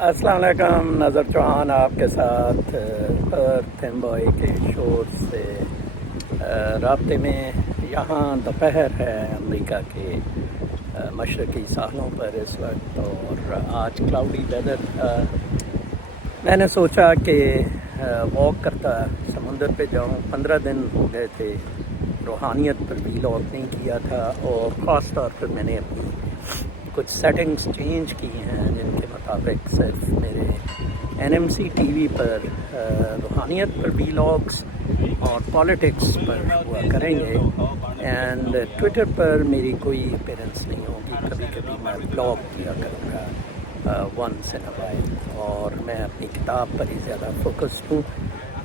अस्सलाम वालेकुम। नज़र चौहान आपके साथ थेम्बॉय के शोर से राब्ते में। यहाँ दोपहर है अमेरिका के मशरक़ी साहलों पर इस वक्त, और आज क्लाउडी वेदर था। मैंने सोचा कि वॉक करता समुंदर पे जाऊँ। 15 दिन हो गए थे रूहानियत पर भी व्लॉग नहीं किया था, और ख़ास तौर पर मैंने अपनी कुछ सेटिंग्स चेंज की हैं जिनके मुताबिक सिर्फ मेरे NMC TV पर रूहानियत पर व्लॉग्स और पॉलिटिक्स पर हुआ करेंगे, एंड ट्विटर पर मेरी कोई अपीयरेंस नहीं होगी। कभी कभी मैं ब्लॉग किया करूँगा वंस इन अ वाइल, और मैं अपनी किताब पर ही ज़्यादा फोकस्ड हूँ।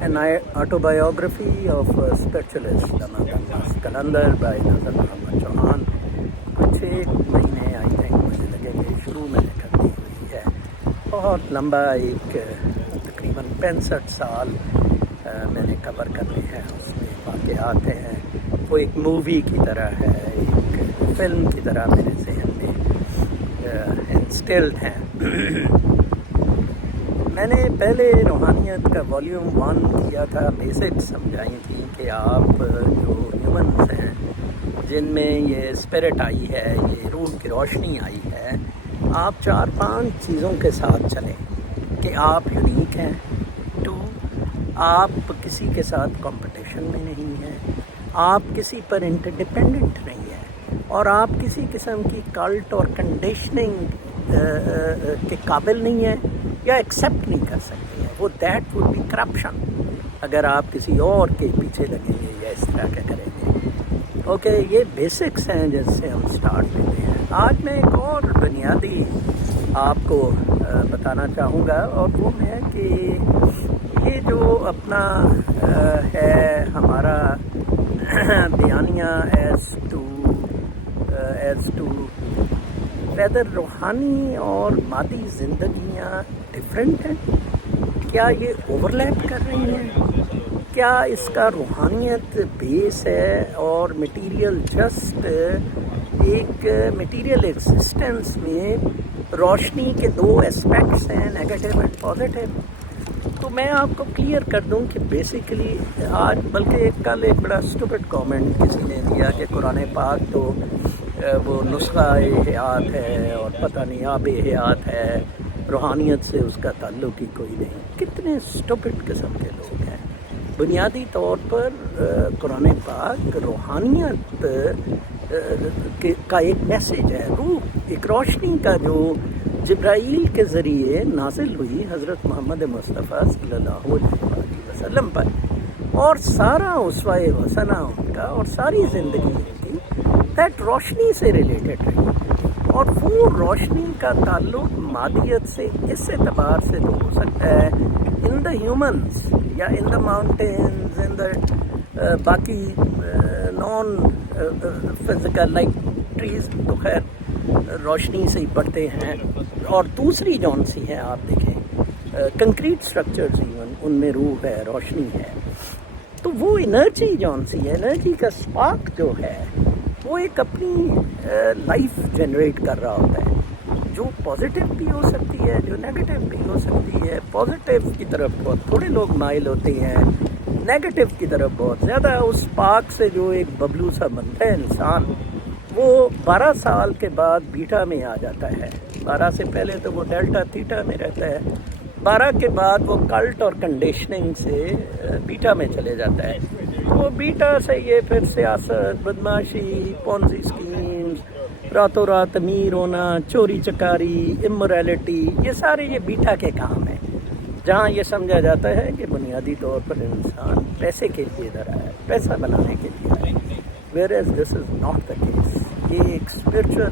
An autobiography of spiritualist Qalandar by Nazar Chauhan. कुछ एक महीने आई थिंक मुझे लगेंगे शुरू मैंने कर दी हुई है। बहुत लंबा एक तकरीबन 65 साल मैंने कवर कर ली है। उसमें वाक़यात हैं, वो एक मूवी की तरह है, एक फ़िल्म की तरह मेरे जहन में इंस्टिल्ड हैं। मैंने पहले रूहानियत का वॉल्यूम 1 किया था, बेसिक समझाई थी कि आप जो ह्यूमन्स हैं जिनमें ये स्पिरिट आई है, ये रूह की रोशनी आई है, आप 4-5 चीज़ों के साथ चलें कि आप यूनिक हैं। 2, आप किसी के साथ कंपटीशन में नहीं हैं, आप किसी पर इंटरडिपेंडेंट नहीं हैं, और आप किसी किस्म की कल्ट और कंडीशनिंग के काबिल नहीं हैं या एक्सेप्ट नहीं कर सकते हैं। वो दैट वुड बी करप्शन अगर आप किसी और के पीछे लगेंगे या इस तरह के करेंगे। ओके, ये बेसिक्स हैं जिससे हम स्टार्ट लेते हैं। आज मैं एक और बुनियादी आपको बताना चाहूँगा, और वो है कि ये जो अपना है हमारा बयानिया एज टू वेदर रूहानी और मादी ज़िंदगियाँ डिफरेंट हैं। क्या ये ओवरलैप कर रही हैं? क्या इसका रूहानियत बेस है और मटेरियल जस्ट एक मटेरियल एग्जिस्टेंस में रोशनी के 2 एस्पेक्ट्स हैं, नेगेटिव एंड पॉजिटिव? तो मैं आपको क्लियर कर दूं कि बेसिकली आज, बल्कि कल एक बड़ा स्टूपिड कमेंट किसी ने दिया कि कुरान पाक तो वो नुस्खा हयात है और पता नहीं आब हयात है, रूहानियत से उसका ताल्लुक ही कोई नहीं। कितने स्टूपिड किस्म के लोग हैं। बुनियादी तौर पर कुरान पाक रूहानियत का एक मैसेज है, रूह एक रोशनी का जो जिब्राईल के ज़रिए नाजिल हुई हज़रत मोहम्मद मुस्तफ़ा सल्लल्लाहु अलैहि वसल्लम पर, और सारा उसवाए वसना उनका और सारी ज़िंदगी उनकी दैट रोशनी से रिलेटेड रही। और वो रोशनी का ताल्लुक मादियत से इस एतबार से तो हो सकता है इन द ह्यूमन्स या in the mountains, in the बाकी नॉन फिजिकल लाइक ट्रीज तो खैर रोशनी से ही बढ़ते हैं, और दूसरी जौन सी है आप देखें कंक्रीट स्ट्रक्चर्स, इवन उनमें रूह है, रोशनी है। तो वो एनर्जी जौन सी है, एनर्जी का स्पार्क जो है, वो एक अपनी लाइफ जनरेट कर रहा होता है, जो पॉजिटिव भी हो सकती है, जो नेगेटिव भी हो सकती है। पॉजिटिव की तरफ बहुत थोड़े लोग माइल होते हैं, नेगेटिव की तरफ बहुत ज़्यादा। उस स्पार्क से जो एक बबलू सा बनता है इंसान, वो 12 साल के बाद बीटा में आ जाता है। 12 से पहले तो वो डेल्टा थीटा में रहता है, 12 के बाद वो कल्ट और कंडीशनिंग से बीटा में चले जाता है। वो बीटा से ये फिर सियासत, बदमाशी, पॉन्जी स्कीम्स, रातों रात अमीर होना, चोरी चकारी, इमोरलिटी, ये सारे ये बीटा के काम हैं, जहाँ ये समझा जाता है कि बुनियादी तौर पर इंसान पैसे के लिए इधर आया है, पैसा बनाने के लिए आया है। Whereas this is not the case. ये एक स्पिरिचुअल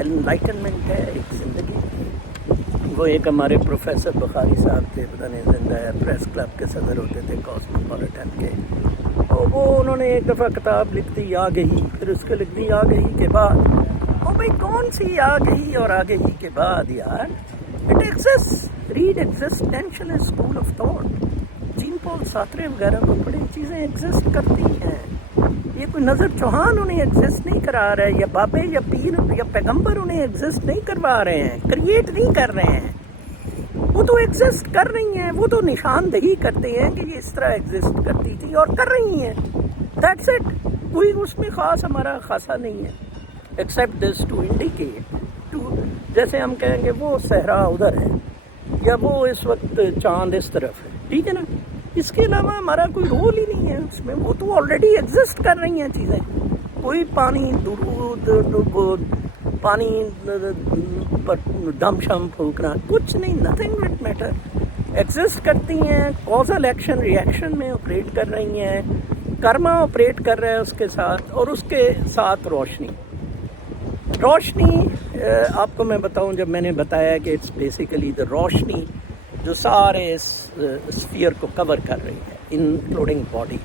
एनलाइटनमेंट है, एक ज़िंदगी। वो एक हमारे प्रोफेसर बुखारी साहब थे, पता नहीं जिंदा प्रेस क्लब के सदर होते थे कॉस्मोपॉलिटन के, तो वो उन्होंने एक दफ़ा किताब लिख दी आगही, फिर उसके लिख दी आगही के बाद। ओ भाई, कौन सी आगही और आगही के बाद यार? It exist, read existential school of thought, Jean Paul Sartre वगैरह को बड़ी चीज़ें एग्जिस्ट करती हैं। ये कोई नज़र चौहान उन्हें एग्जिस्ट नहीं करा रहा है, या बाबे या पीर या पैगंबर उन्हें एग्जिस्ट नहीं करवा रहे हैं, क्रिएट नहीं कर रहे हैं। وہ تو ایگزسٹ کر رہی ہیں, وہ تو نشاندہی کرتے ہیں کہ یہ اس طرح ایگزسٹ کرتی تھی اور کر رہی ہیں. That's it. کوئی اس میں خاص ہمارا خاصا نہیں ہے except this to indicate to, جیسے ہم کہیں گے وہ صحرا ادھر ہے یا وہ اس وقت چاند اس طرف ہے, ٹھیک ہے نا. اس کے علاوہ ہمارا کوئی رول ہی نہیں ہے اس میں. وہ تو آلریڈی ایگزسٹ کر رہی ہیں چیزیں. کوئی پانی دودھ پانی پر دم شم پھونکنا کچھ نہیں, نتھنگ وٹ میٹر. ایگزسٹ کرتی ہیں, کازل ایکشن ری ایکشن میں آپریٹ کر رہی ہیں, کرما آپریٹ کر رہا ہے اس کے ساتھ, اور اس کے ساتھ روشنی. آپ کو میں بتاؤں, جب میں نے بتایا کہ اٹس بیسیکلی دا روشنی جو سارے اس اسفیئر کو کور کر رہی ہے انکلوڈنگ باڈی.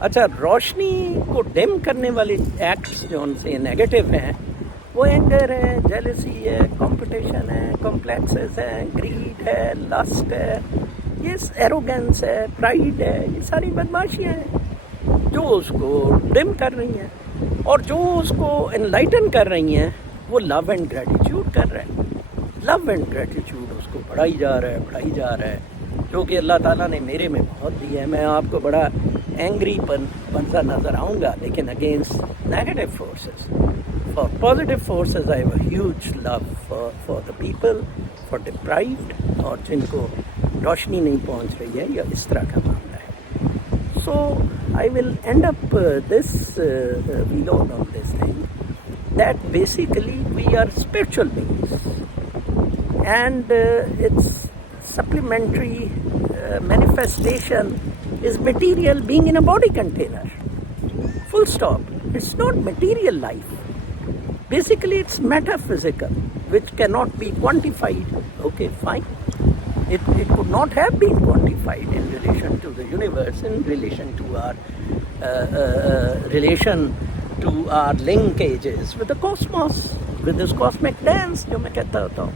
اچھا, روشنی کو ڈم کرنے والے ایکٹس جو ان سے نیگیٹو ہیں وہ اینگر ہے, جیلسی ہے, کمپٹیشن ہے, کمپلیکسز ہے, گریڈ ہے, لسٹ ہے, یہ ایروگنس ہے, پرائڈ ہے, یہ ساری بدماشیاں ہیں جو اس کو ڈم کر رہی ہیں. اور جو اس کو انلائٹن کر رہی ہیں وہ لو اینڈ گریٹیٹیوڈ کر رہے ہیں. لو اینڈ گریٹیٹیوڈ اس کو بڑھائی جا رہا ہے جو کہ اللہ تعالیٰ نے میرے میں بہت دیا ہے. میں آپ کو بڑا اینگری بنتا نظر آؤں گا, لیکن against negative forces. For positive forces I have a huge love for the people, for deprived, اور جن کو روشنی نہیں پہنچ رہی ہے یا اس طرح کا معاملہ ہے. So I will end up this vlog on this thing, that basically we are spiritual beings, and its supplementary manifestation is material being in a body container. Full stop. It's not material life. Basically it's metaphysical, which cannot be quantified. Okay, fine. It could not have been quantified in relation to the universe, in relation to our linkages with the cosmos, with this cosmic dance جو میں کہتا ہوتا ہوں.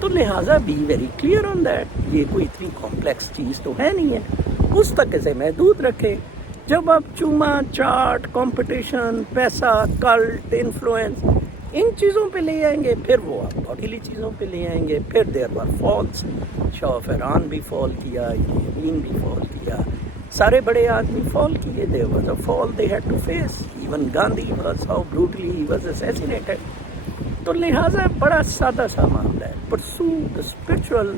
تو لہٰذا be very clear on that. یہ کوئی اتنی کمپلیکس چیز تو ہے نہیں ہے, اس تک اسے محدود رکھے. جب آپ چوما چاٹ, کمپٹیشن, پیسہ, کلٹ, انفلوئنس, ان چیزوں پہ لے آئیں گے, پھر وہ آپ باڈیلی چیزوں پہ لے آئیں گے. پھر دیر ور فالس, شاہ آف ایران بھی فال کیا, یمین بھی فال کیا, سارے بڑے آدمی فال کیے. there was a fall they had to face. even Gandhi was, how brutally he was assassinated. تو لہٰذا بڑا سادہ سا معاملہ ہے. pursue the spiritual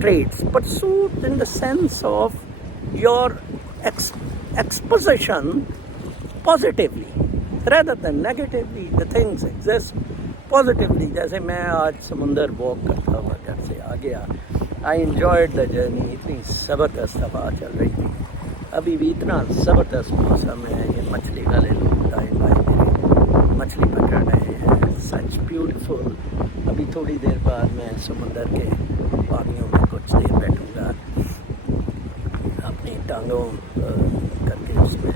traits, pursue in the sense of your exposition positively rather than negatively. The things exist positively. جیسے میں آج سمندر واک کرتا ہوا گھر سے آ گیا, I enjoyed the journey. اتنی زبردست ہوا چل رہی تھی, ابھی بھی اتنا زبردست موسم ہے. یہ مچھلی والے لوگ دائیں بائیں میرے مچھلی پکڑ رہے ہیں, سچ بیوٹیفل. ابھی تھوڑی دیر بعد میں سمندر کے پانیوں میں کچھ دیر بیٹھوں گا, اپنی ٹانگوں کر کے اس میں.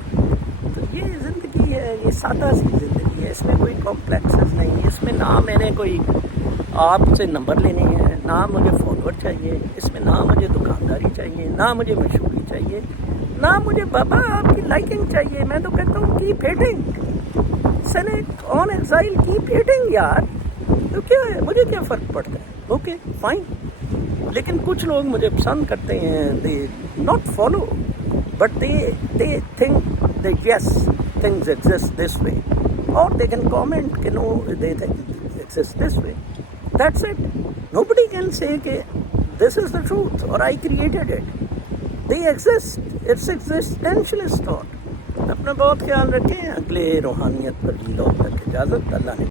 تو یہ زندگی ہے, یہ سادہ سی زندگی ہے, اس میں کوئی کمپلیکسز نہیں. اس میں نہ میں نے کوئی آپ سے نمبر لینے ہیں, نہ مجھے فالوور چاہیے, اس میں نہ مجھے دکانداری چاہیے, نہ مجھے مشہوری چاہیے, نہ مجھے بابا آپ کی لائکنگ چاہیے. میں تو کہتا ہوں keep hating, sent on exile, keep hating یار. تو کیا ہے, مجھے کیا فرق پڑتا ہے. Okay fine. لیکن کچھ لوگ مجھے پسند کرتے ہیں, they not follow but they think that yes, things exist this way, or they can comment کہ no, they think it exists this way. That's it. Nobody can say کہ this is the truth or I created it. They exist. It's existentialist thought. اپنا بہت خیال رکھیں. اگلے روحانیت پر vlog تک اجازت. اللہ نے